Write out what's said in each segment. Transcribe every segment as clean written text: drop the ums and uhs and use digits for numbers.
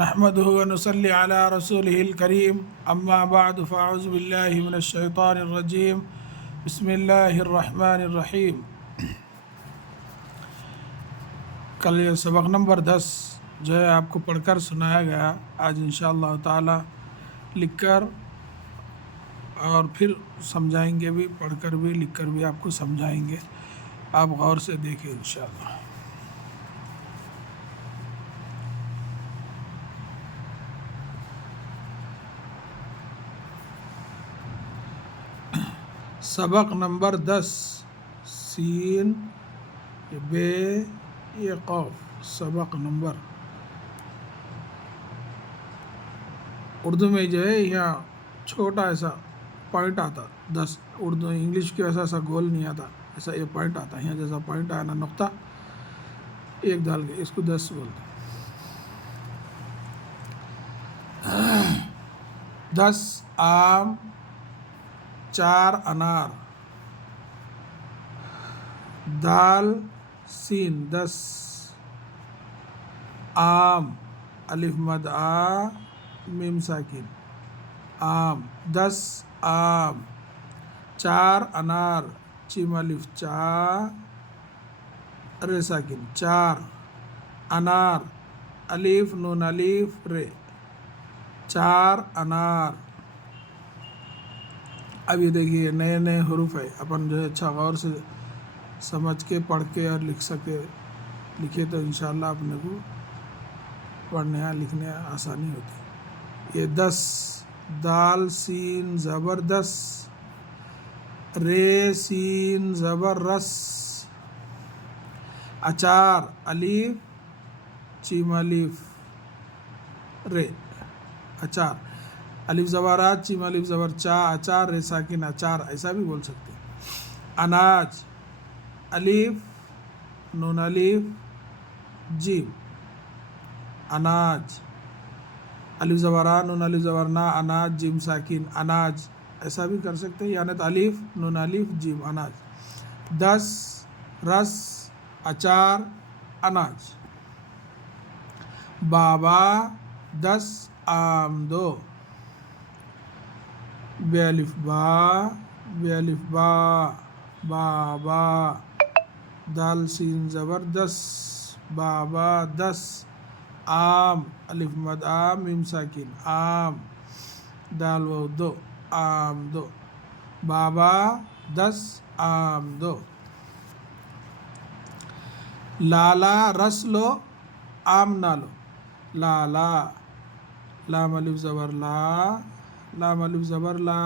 نحمده ونصلي على رسوله الكريم اما بعد فاعوذ بالله من الشيطان الرجيم بسم الله الرحمن الرحیم۔ کل یہ سبق نمبر 10 جو ہے آپ کو پڑھ کر سنایا گیا، آج انشاءاللہ تعالی لکھ کر اور پھر سمجھائیں گے بھی، پڑھ کر بھی لکھ کر بھی آپ کو سمجھائیں گے، آپ غور سے دیکھیں انشاءاللہ۔ سبق نمبر 10 سین بے یہ قوف، سبق نمبر اردو میں جو ہے یہاں چھوٹا ایسا پوائنٹ آتا 10، اردو انگلش کے ایسا گول نہیں آتا، ایسا یہ پوائنٹ آتا ہے، یہاں جیسا پوائنٹ آیا نا نقطہ ایک ڈال کے، اس کو 10 بولتے ہیں۔ 10 آم، 4 انار، دال سین 10 آم، الف مد آ میم ساکن آم، 10 آم، 4 انار، چیم الف چا رے ساکن 4 انار، الف نون الف رے 4 انار۔ اب یہ دیکھیے نئے نئے حروف ہے، اپن جو ہے اچھا غور سے سمجھ کے پڑھ کے اور لکھے تو انشاءاللہ اپنے کو پڑھنے لکھنے آسانی ہوتی۔ یہ 10 دال سین زبر 10 رے سین زبر رس، اچار الف چیم الف رے اچار، الف زبر آ چیم الف زبر چا اچار رے ساکن اچار، ایسا بھی بول سکتے ہیں۔ اناج الف نون الف جیم اناج، الف زبر آ نون الف زبر نا اناج جیم ساکن اناج، ایسا بھی کر سکتے ہیں، یعنی تو الف نون الف جیم اناج۔ 10 رس اچار اناج، بابا 10 آم دو، بے الف با بابا، دال سین زبر 10 بابا 10 آم، الف مد آ میم ساکن آم، دال و دو آم دو، بابا 10 آم دو۔ لالا رس لو آم نہ لو، لالا لام الف زبر لا لام الف زبر لا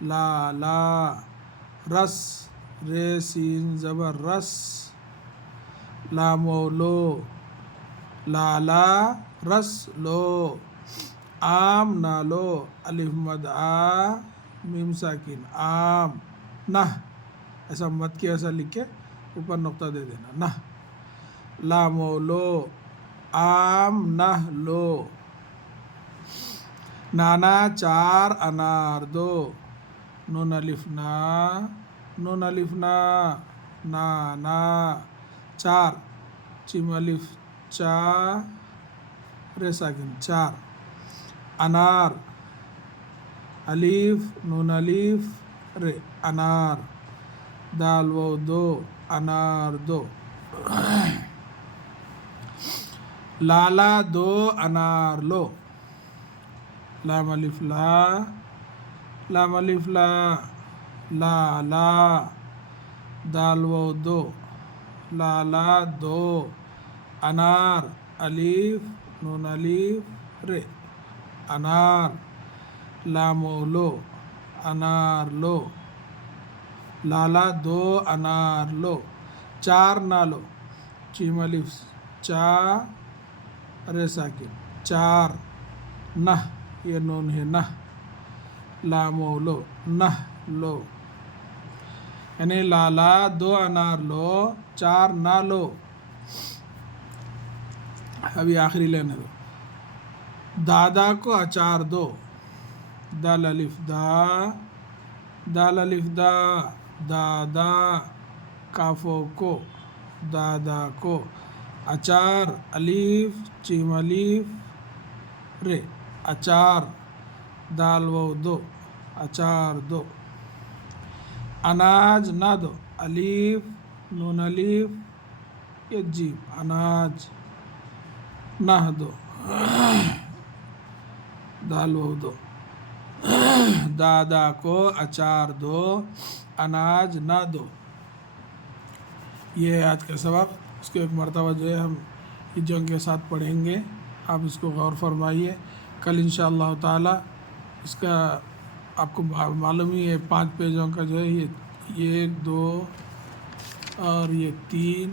لالا، رس رے سین زبر رس لام و لو لالا رس لو، آم نہ لو الف مد آ میم ساکن آم نہ، ایسا مد کے ایسا لکھ کے اوپر نقطہ دے دینا نہ، لام و لو آم نہ لو۔ نانا 4 انار دو، نون الف نا نون الف نا نانا 4 چیم الف چا رے ساکن 4 انار، الف نون الف رے انار، دال و دو انار دو۔ لالا 2 انار لو، لام الف لا لام الف لا لالا، دال و دو لالا 2 انار، الف نون الف رے انار، لام و لو انار لو، لالا 2 انار لو، 4 نہ لو، چیم الف چا رے ساکن 4 نہ، یہ نون ہے نہ، لام و لو نہ لو، یعنی لالا 2 انار لو 4 نہ لو۔ ابھی آخری لینے دو۔ دادا کو اچار دو، دال الف دا دال الف دا دادا، کافو کو دادا کو، اچار الف چیم الف رے اچار دال و دو اچار دو اناج نہ دو الف نون الف یہ جیم اناج نہ دو دال و دو دادا کو اچار دو اناج نہ دو. یہ ہے آج کا سبق. اس کو ایک مرتبہ جو ہے ہم ہجوں کے ساتھ پڑھیں گے. آپ اس کو غور فرمائیے. کل انشاءاللہ تعالی اس کا آپ کو معلوم ہی ہے 5 پیجوں کا جو ہے یہ 1 2 اور یہ 3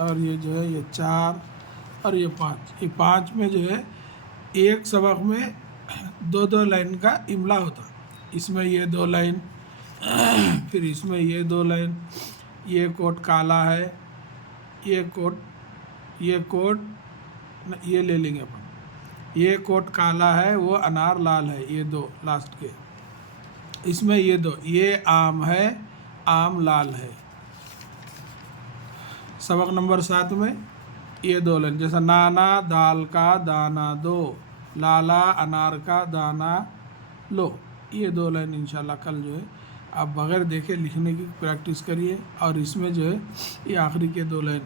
اور یہ جو ہے یہ 4 اور یہ 5. یہ 5 میں جو ہے ایک سبق میں 2 لائن کا املا ہوتا. اس میں یہ 2 لائن پھر اس میں یہ 2 لائن. یہ کوٹ کالا ہے یہ کوٹ یہ لے لیں گے اپن. یہ کوٹ کالا ہے وہ انار لال ہے. یہ 2 لاسٹ کے. اس میں یہ 2 یہ آم ہے آم لال ہے. سبق نمبر 7 میں یہ 2 لائن جیسا نانا دال کا دانا دو لالا انار کا دانا لو. یہ 2 لائن انشاءاللہ کل جو ہے آپ بغیر دیکھے لکھنے کی پریکٹس کریے. اور اس میں جو ہے یہ آخری کے 2 لائن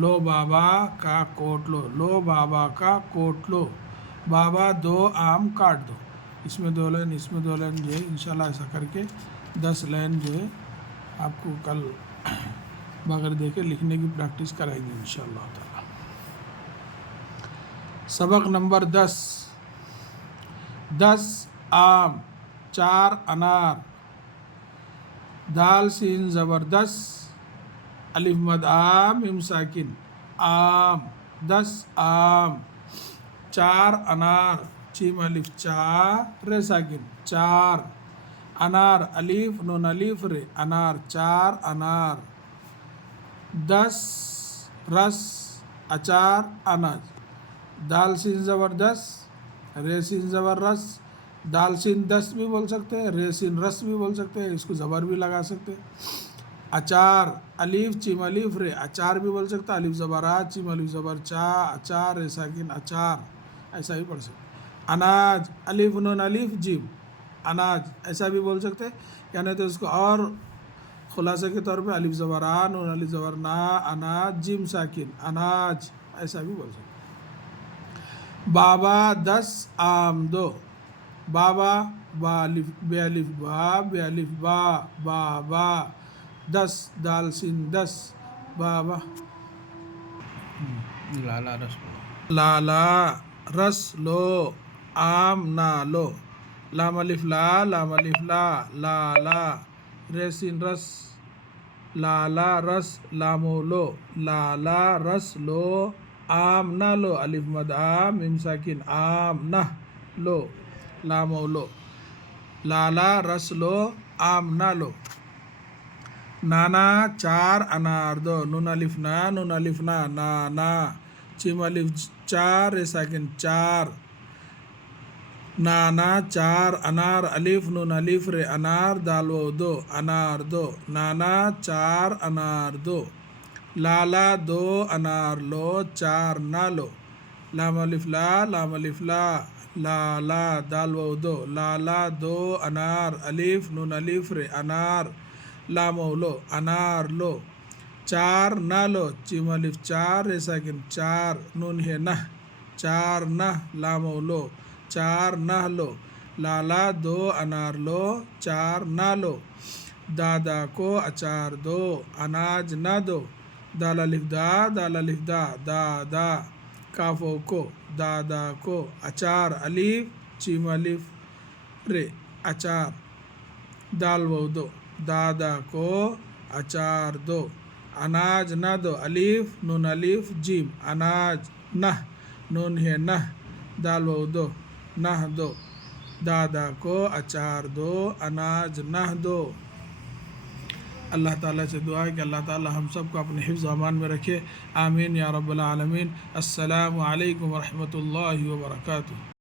لو بابا کا کوٹ لو لو بابا کا کوٹ لو بابا 2 آم کاٹ دو. اس میں 2 لائن اس میں 2 لائن جو ہے انشاءاللہ ایسا کر کے 10 لائن جو ہے آپ کو کل بغیر دیکھے لکھنے کی پریکٹس کرائیں گے انشاءاللہ تعالی. سبق نمبر 10 آم 4 انار دال سین زبردست الف مد میم ساکن آم 10 آم 4 انار چیم الف چا رے ساکن 4 انار الف نون الف رے انار 4 انار 10 رس اچار اناج دال سین زبردست رے سین زبر رس دال سین 10 بھی بول سکتے ہیں رے سین رس بھی بول سکتے ہیں. اس کو زبر بھی لگا سکتے ہیں. اچار الف چیم الف رے اچار بھی بول سکتا الف زبر آ چیم الف زبر چا اچار رے ساکن اچار ایسا ہی پڑھ سکتے. اناج الف نون الف جیم اناج ایسا بھی بول سکتے. یعنی تو اس کو اور خلاصے کے طور پہ الف زبر آ نون الف زبر نا اناج جیم ساکن اناج ایسا بھی بول سکتے. بابا 10 آم دو بابا با الف بے الف با بابا 10 دال سین 10 بابا لالا رس لو آم نہ لو لام الف لا لالا رے سین رس لالا رس لامو لو لالا رس لو آم نہ لو الف مد میم ساکن آم نہ لو لامو لو لالا رس لو آم نہ لو. نانا 4 انار دو نون الف نا نانا چیم الف 4 رے ساکن 4 نانا 4 انار الف نون الف رے انار دال و دو انار 2 نانا 4 انار 2 لالا 2 انار لو 4 نہ لو لام الف لا لالا دال و دو لالا 2 انار الف نون الف رے انار لامو لو انار لو 4 نہ لو چیم الف 4 رے ساکن 4 نون ہے نہ 4 نہ لامو لو 4 نہ لو لالا 2 انار لو 4 نہ لو. دادا کو اچار دو اناج نہ دو دال الف دا دادا کافو کو دادا کو اچار الف چیم الف رے اچار دال و دو دادا کو اچار دو اناج نہ دو الف نون الف جیم اناج نہ نون ہے نہ دال و دو نہ دو دادا کو اچار دو اناج نہ دو. اللہ تعالیٰ سے دعا ہے کہ اللہ تعالیٰ ہم سب کو اپنے حفظ و امان میں رکھے. آمین یا رب العالمین. السلام علیکم ورحمۃ اللہ وبرکاتہ.